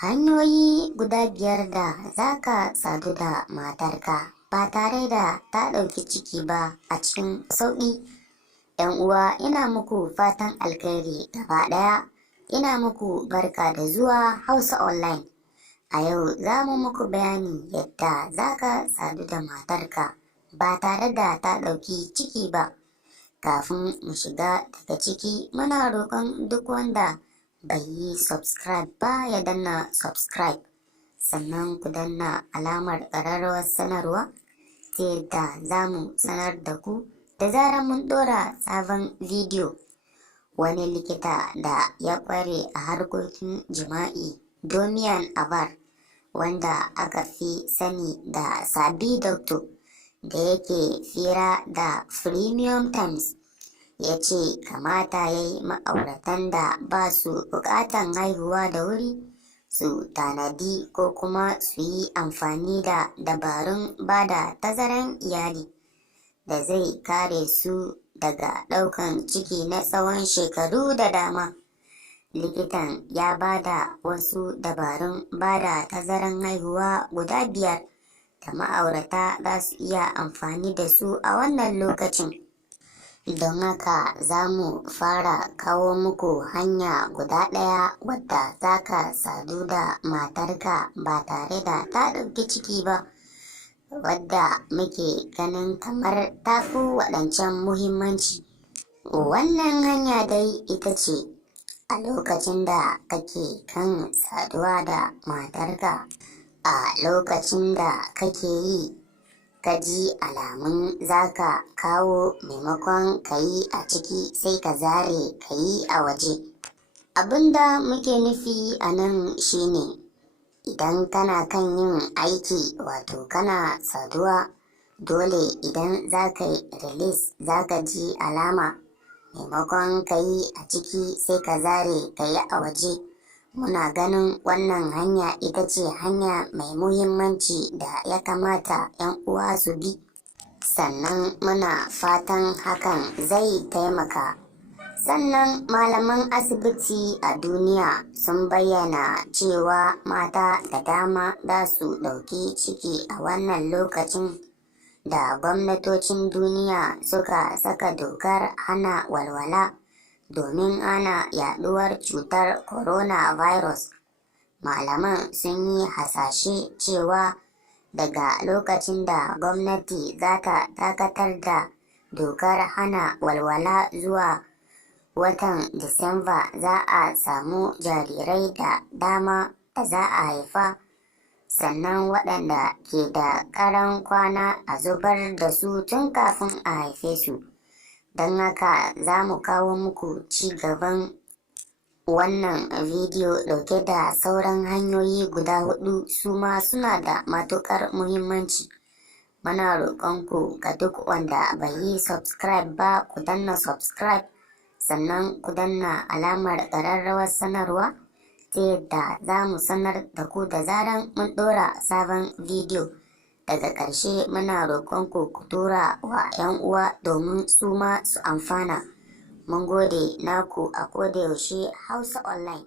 Hanyoyi guda 5 da za ka sadu da matarka ba tare da ta ɗauki ciki ba a cikin sauƙi. 'Yan uwa, ina muku fatan alkhairi gaba ɗaya. Ina muku barka da zuwa Hausa Online. A yau za mu muku bayani yadda za ka sadu da matarka ba tare da ta ɗauki ciki ba. Kafin mu shiga daga ciki, muna roƙon duk wanda bai yi subscribe ba ya danna subscribe, sannan ku danna alamar ƙararrawar sanarwa ta yadda za mu sanar da ku da zarar mun ɗora sabon bidiyo. Wani likita da ya ƙware a harkokin jima'i, Damian Abar, wanda aka fi sani da Sabi Doctor, da yake fira da Premium Times, ya ce kamata ya yi ma'auratan da ba su buƙatan haihuwa da wuri su tanadi ko kuma su yi amfani da dabarun bada tazaran iyali da zai kare su daga ɗaukan ciki na tsawon shekaru da dama. Likitan ya bada wasu dabarun bada tazaran haihuwa guda 5 da ma'aurata za su iya amfani da su a wannan lokacin. Don haka za mu fara kawo muku hanya guda ɗaya wadda za ka sadu da matarka ba tare da ta ɗauki ciki ba, wadda muke ganin kamar ta fi waɗancan muhimmanci. Wannan hanya dai ita ce, a lokacin da kake kan saduwa da matarka, a lokacin da kake yi ka ji alamun za ka kawo, maimakon ka yi a ciki sai ka zare ka yi a waje. Abinda muke nufi a nan shine, idan kana kan yin aiki, wato kana saduwa, dole idan za ka yi release za ka ji alama, maimakon ka yi a ciki sai ka zare ka yi a waje. Muna ganin wannan hanya ita ce hanya mai muhimmanci da ya kamata 'yan uwa su bi, sannan muna fatan hakan zai taimaka. Sannan malaman asibiti a duniya sun bayyana cewa mata da dama za su ɗauki ciki a wannan lokacin da gwamnatocin duniya suka saka dokar hana walwala domin hana yaduwar cutar coronavirus. Malaman sun yi hasashe cewa daga lokacin da gwamnati za ta dakatar da dokar hana walwala zuwa watan Disamba, za a samu jarirai da dama da za a haifa, sannan waɗanda ke da ƙaran kwana a zubar da su tun kafin a haife su. Don haka za mu kawo muku ci gaban wannan bidiyo ɗauke da sauran hanyoyi guda 4, su ma suna da matuƙar muhimmanci. Muna roƙonku ga duk wanda bai yi subscribe ba, ku danna subscribe, sannan ku danna alamar ƙararrawar sanarwa ta yadda za mu sanar da ku da zaran mun ɗora sabon bidiyo. Daga ƙarshe muna roƙonku ku tura wa 'yan uwa domin su ma su amfana. Mun gode naku a kodayaushe Hausa Online.